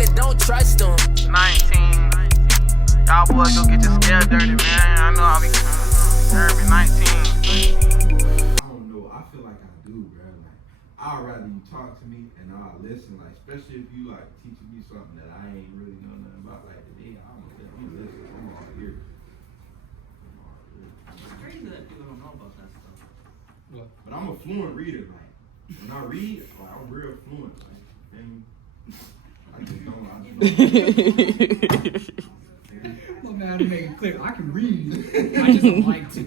nobody, don't trust them. 19. Y'all boys go get your scale dirty, man. I know I'll be dirty. 19. I don't know. I feel like I do, bro. Like, I'd rather you talk to me and I'll listen. Like, especially if you like teaching me something that I ain't really know nothing about. Like today, I'm listen. I'm all ears. It's crazy that people don't know about that stuff. What? But I'm a fluent reader. Like when I read, like, I'm real fluent. Like, and I just don't. Well, man, to make it clear, I can read. I just don't like to.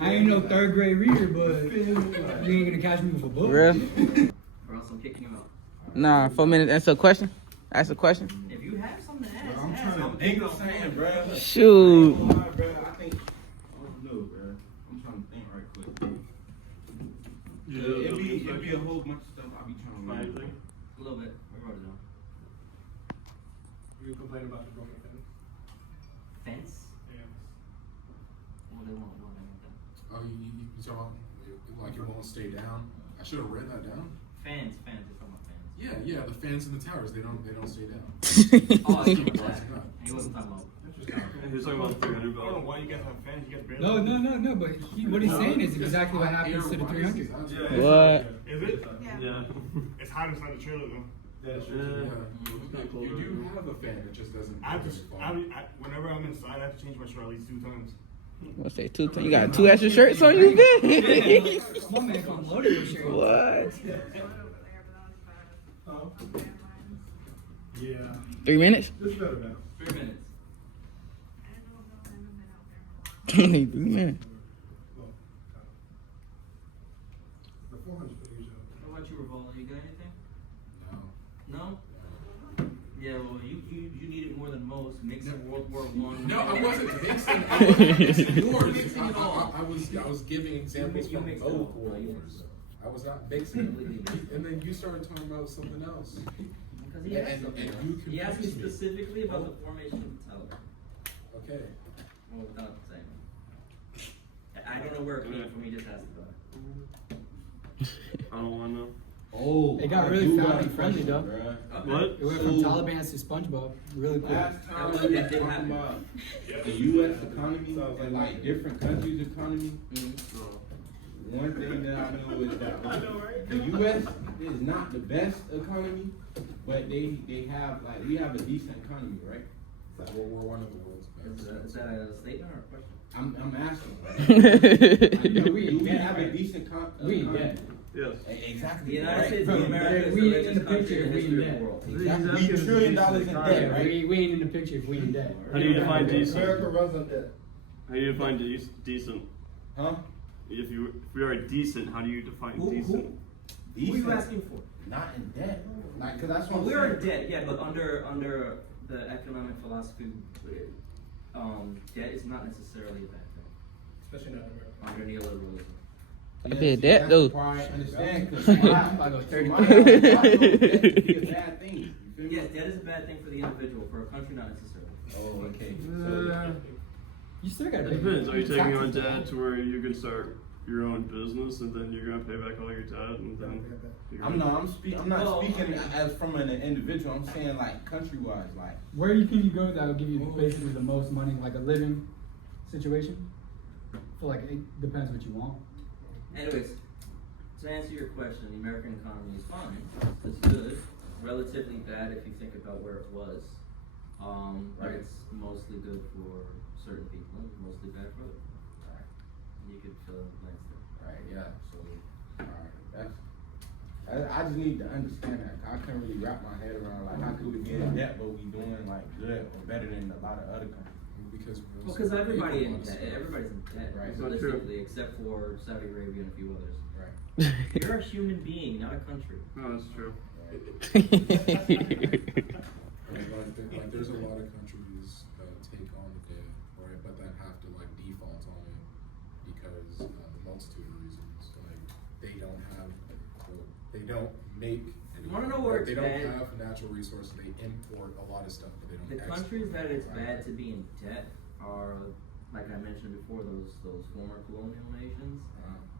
I ain't no third grade reader, but you ain't gonna catch me with a book. Real? Or else I'm kicking you out. Nah, 4 minutes. Answer a question. Ask a question. If you have something to ask, I'm ask. trying to think of saying, bro. Shoot. Bro, I think, I don't know, bro. I'm trying to think right quick. It'd be a whole bunch of stuff I be trying to learn. A little bit. I wrote it down. You complain about the broken fence? Fence? Yeah. What do they want? What do they want then? Oh, you talking about like it won't stay down? I should have read that down. Fans. They're talking about fans. Yeah, the fans in the towers, they don't stay down. Oh, I see what that. He wasn't talking about. He was talking about $300. I don't know why you guys have fans. You guys barely. No, but what he's saying is exactly what happens to the 300. What? Is it? Yeah. It's hot inside the trailer though. That's true. You do have a fan, it just doesn't. Whenever I'm inside, I have to change my shirt at least 2 times. What's that? 2 times? You got 2 extra shirts on you, good? My man come loaded with shirts. What? Yeah. 3 minutes? This is better now. 3 minutes. 3 minutes. The 400 for you, Joe. What about you, Revolt? You got anything? No. No? Yeah, well, you need it more than most. Mixing World War I. No, I wasn't mixing. I wasn't mixing yours. I was giving examples from mixed both it all. World Wars. I was not mixing. And then you started talking about something else. Because he asked something. He asked me confused me. specifically about the formation of the tower. Okay. Well, without saying. I don't know where it came from. He just asked about it. I don't want to know. Oh, It got I really do got family a friendly, question, though. bruh. What? It went from Taliban to SpongeBob really quick. Last time That we did were happen. talking about the U.S. economy and like different countries' economy. One thing that I know is that the U.S. is not the best economy, but they have like we have a decent economy, right? Well, we're one of the world's best. Is that a statement or a question? I'm asking. Right? Yeah, we Do we debt, have a right? decent We in economy? debt. Yes. Exactly. The United right? States Bro, of America is we the in richest the country picture in the if we history in of the debt. world. Exactly. We $1 trillion in debt, right? We ain't in the picture if we in debt. How do you define decent? runs on debt. How do you define decent? Huh? If we are decent, how do you define Who decent? are you Decent. asking for? Not in debt. Like, cause that's Well, what I'm we're in saying. debt, yeah, but under the economic philosophy, debt is not necessarily a bad thing. Especially not in America. Under neoliberalism. I did that, though. That's why I understand. Cause I my, go 30. my, I know debt to be a bad thing. You feel me? Yes, debt is a bad thing for the individual, for a country not necessarily. Oh, okay. You still got It to depends. Are you taking on debt to where you can start your own business and then you're gonna pay back all your debt and then I'm not speaking as from an individual. I'm saying like country wise, like. Where can you go that will give you basically the most money, like a living situation? I feel like it depends what you want. Anyways, to answer your question, the American economy is fine. It's good. Relatively bad if you think about where it was. But it's mostly good for certain people, mostly bad for others. You could fill in the blanks there. Right. Yeah. So, alright. I just need to understand that. I can't really wrap my head around like how could we get in debt, but we doing like good or better than a lot of other countries. Because everybody's in debt, Right. realistically, except for Saudi Arabia and a few others. Right. You're a human being, not a country. No, that's true. Like there's a lot of countries that take on the debt, right, but then have to like default on it because a multitude of reasons. Like they don't make. You wanna know where they it's don't bad? have natural resources. They import a lot of stuff, but they don't. The export, countries that it's right? bad to be in debt are, like I mentioned before, those former colonial nations,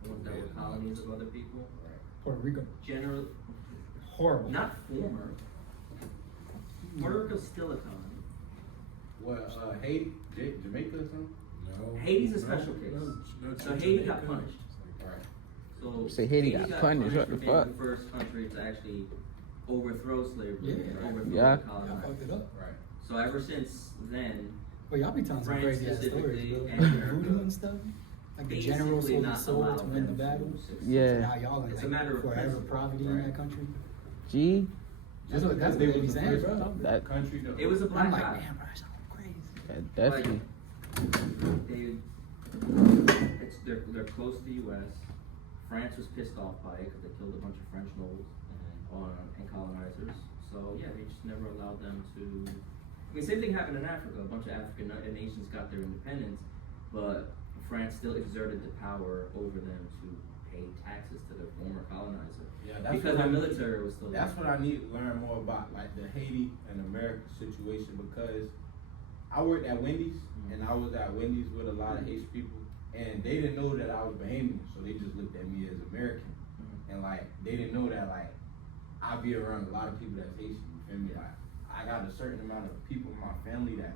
the ones that were colonies of other people. Puerto Rico. horrible. Not former. Puerto Rico's still a colony. What, Haiti, Jamaica or something? No. Haiti's a special case. So Haiti got Jamaica. punished. Right. So Say Haiti got punished, what for the being fuck? the first country to actually overthrow slavery, Yeah. overthrow Yeah. the Y'all colonizer. fucked it up. Right. So ever since then, But y'all be telling some France crazy ass stories, specifically bro. and Like America voodoo and stuff. Like the general basically sold the not sword to allowed win the them to battle. succeed. And Yeah. now y'all are It's a like matter of forever principle. poverty in that country. G. That's what They they was be the saying, first bro. That- country to. It was a I'm black like, eye. damn, bro, that sounds crazy. That definitely. They're close to the U.S. France was pissed off by it because they killed a bunch of French nobles and colonizers. So yeah, they just never allowed them to. I mean, same thing happened in Africa. A bunch of African nations got their independence, but France still exerted the power over them to pay taxes to their former colonizer. Yeah, that's Because what the I- military was still That's there. what I need to learn more about, like the Haiti and America situation, because I worked at Wendy's and I was at Wendy's with a lot of Haitian people, and they didn't know that I was Bahamian, so they just looked at me as American, and like they didn't know that like I be around a lot of people that's Haitian. You feel me? Like I got a certain amount of people in my family that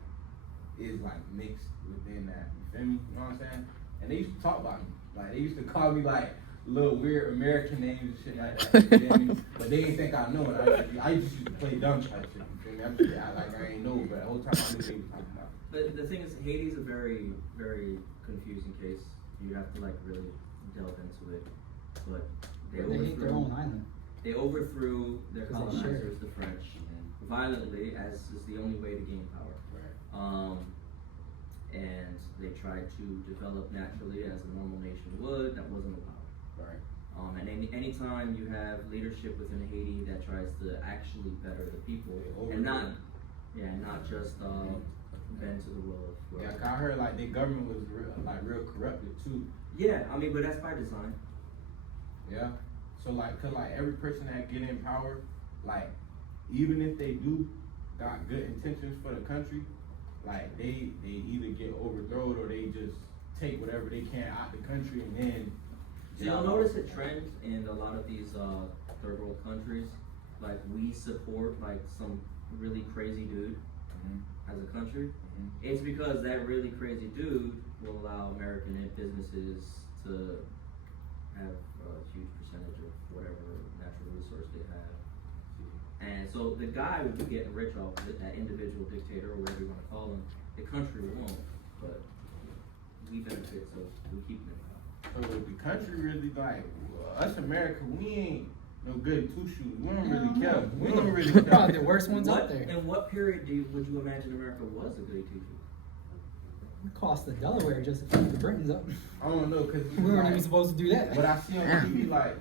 is like mixed within that. You feel me? You know what I'm saying? And they used to talk about me, like they used to call me like little weird American names and shit like that. You feel me? But they didn't think I know it. I just used to play dumb type shit. You feel me? I'm just like I ain't know, but the whole time I knew they was talking about. But the thing is, Haiti's a very, very confusing case. You have to like really delve into it. But they They hate their own overthrew, island. they overthrew their 'Cause they share colonizers, the French, violently, as is the only way to gain power. Right. And they tried to develop naturally as a normal nation would. That wasn't allowed. Right. And anytime you have leadership within Haiti that tries to actually better the people and not just bend to the will of Yeah, whoever. 'cause I heard like their government was real corrupted too. Yeah, I mean, but that's by design. Yeah. So like, cause like every person that get in power, like even if they do got good intentions for the country, like they either get overthrown or they just take whatever they can out the country and then. So you'll notice a trend in a lot of these third world countries. Like we support like some really crazy dude as a country. It's because that really crazy dude will allow American businesses to have a huge percentage of whatever natural resource they have. And so the guy will be getting rich off of it, that individual dictator or whatever you want to call him. The country won't, but we benefit, so we keep it. So the country really like us America, we ain't no good two shoes. We don't really care. We don't really care. Probably the worst ones out there. In what period would you imagine America was a goody two-shoes? It cost the Delaware just to keep the Britons up. I don't know, cause We weren't like, even supposed to do that. what I see on TV, like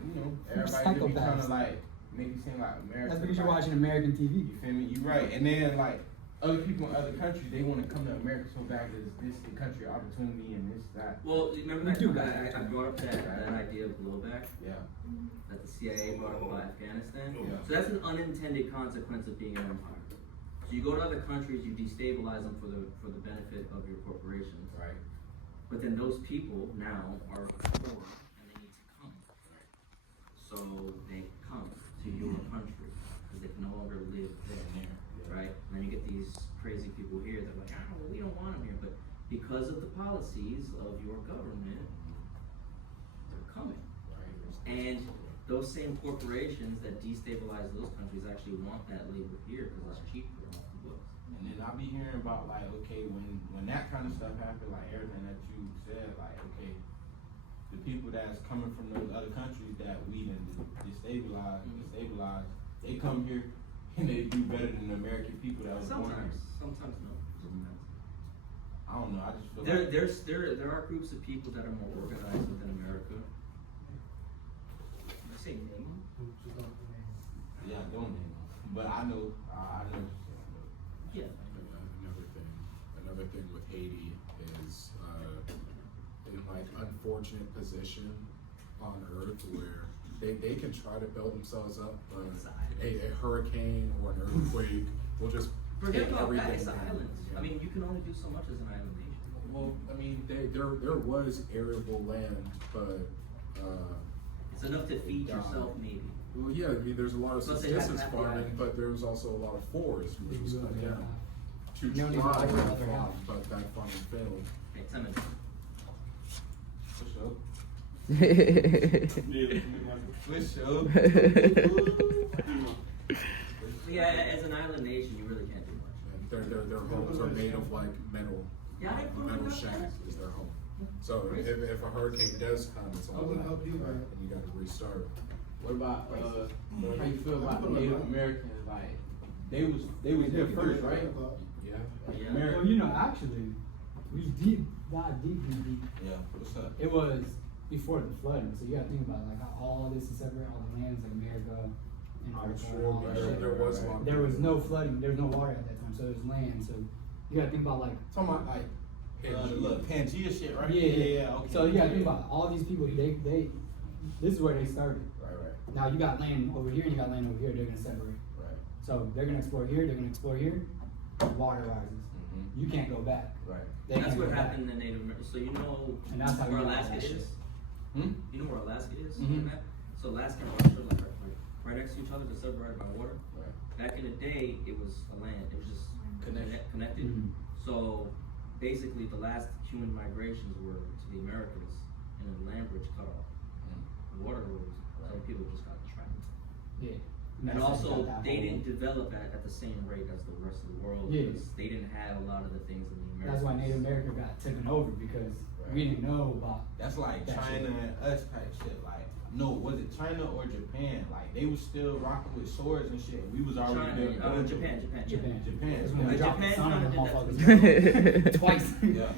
everybody just be trying Psychopaths. to like make it seem like America. That's because you're like, watching American TV. You feel me? You right. And then like other people in other countries, they want to come to America so bad because this the country of opportunity and this that. Well, remember We do that got I brought up that idea of blowback Yeah. that the CIA brought up about Afghanistan. Yeah. So that's an unintended consequence of being an empire. So you go to other countries, you destabilize them for the benefit of your corporations. Right. But then those people now are poor and they need to come. So they come to your country because they can no longer live there, right? And then you get these crazy people here that are like, oh, we don't want them here. But because of the policies of your government, they're coming. And those same corporations that destabilize those countries actually want that labor here because it's cheaper off the books. And then I be hearing about like, okay, when that kind of stuff happen, like everything that you said, like, okay, the people that's coming from those other countries that we done destabilize, they come here and they do better than the American people that was born here. Sometimes no. Sometimes. I don't know. I just feel There are groups of people that are more organized within America. I say name them. yeah, I don't know, but I know. I know. What you're saying, though. Yeah. Another thing with Haiti is in like unfortunate position on Earth where they can try to build themselves up, but a hurricane or an earthquake will just Forget take about that. everything It's down. islands. Yeah. I mean, you can only do so much as an island nation. Well, I mean, there was arable land, but It's enough to feed yourself, maybe. Well, yeah, I mean, there's a lot of Plus they have subsistence happy farming, hours. but there's also a lot of forest, which was cut down to You don't try even to like another farm, house. but that farming failed. Hey, 10 minutes. Yeah, as an island nation, you really can't do much. And their homes are made of like metal, Yeah, I agree metal with that. shacks is their home. So if a hurricane does come, it's all that, and you gotta restart. What about how you feel about the Native Americans? Like they was here first, right? Yeah. Yeah. Well, you know, actually, we dive deep. Yeah. What's up? It was before the flooding, so you gotta think about like how all this is separate, all the lands like America and I'm Arkansas sure and all that shit. there was a lot of There was people- no flooding, there was no water at that time, so it was land. So you gotta think about like Talking about like look, Pangea shit, right? yeah. Okay. So you gotta think about all these people. They this is where they started. Right. Now you got land over here, and you got land over here. They're gonna separate. Right. So they're gonna explore here. They're gonna explore here. Water rises. Mm-hmm. You can't go back. Right. They That's can't what go back. happened in Native America. So you know And that's how where you got Alaska all that is? shit. Hmm? You know where Alaska is? Mhm. So Alaska and Russia like right next to each other, but separated by water. Right. Back in the day, it was a land. It was just connected. Mhm. So basically, the last human migrations were to the Americas, and the land bridge cut off. The water rose, so people just got trapped. Yeah. And that's how you also, got that they whole- didn't develop at the same rate as the rest of the world Yeah. because they didn't have a lot of the things in the Americas. That's why Native America got taken over because we didn't know about. That's like that China shit. and us type shit. Like, no, was it China or Japan? Like, they was still rocking with swords and shit. We was already there. China, Japan. Japan. Japan. That's when we Yeah. dropped the Japan sun on them kinda motherfuckers. Twice. Yeah.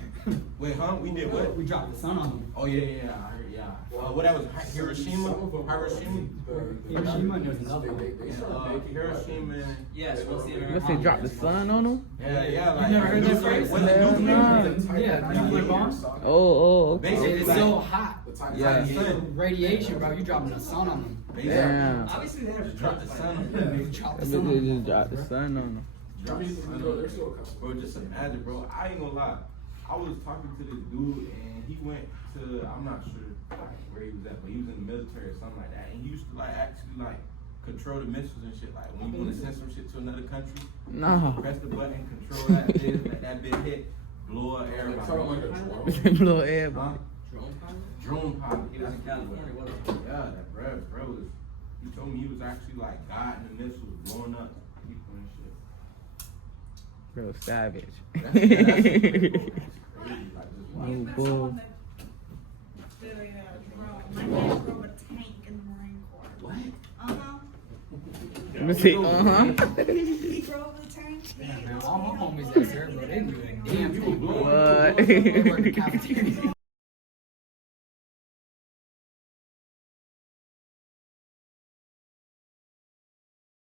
Wait, huh? We did what? We dropped the sun on them. Oh yeah. I heard, yeah. What that was? Hiroshima. Some of them were- Hiroshima. Hiroshima and there's another one. They started making Hiroshima. Yes, once the You Americans. say drop the sun on them? Yeah. Like, You never heard that phrase? Was it Hell nuclear? no. Yeah, nuclear bombs. Oh, okay. Basically, It's like, so hot. Yeah. Radiation, bro. You dropping the sun on them. Damn. Obviously, they have Just drop the sun on Yeah, them. you drop the That sun on bitch them. just dropped the sun on them. Drop the sun on them. There's still a couple. Bro, just imagine, bro. I ain't gonna lie. I was talking to this dude, and he went to, I'm not sure like, where he was at, but he was in the military or something like that. And he used to like actually like control the missiles and shit. Like when you want to send some shit to another country, No. press the button, control that bitch, let that bitch hit, blow up everybody. Talking like a drone. Little air. Huh? Drone pilot? Drone pilot. He was in California, wasn't he? Yeah, that bro was. He told me he was actually like guiding the missiles, blowing up people and shit. Bro, savage. That's pretty cool. It's crazy. Like, just Oh, You've been bull. someone that did a drone. My dad drove a tank in the Marine Corps. What? Uh-huh. Let me see. He drove the tank. Yeah, man. All my homies that serve, bro, they do a damn thing. What? They work in the cafeteria.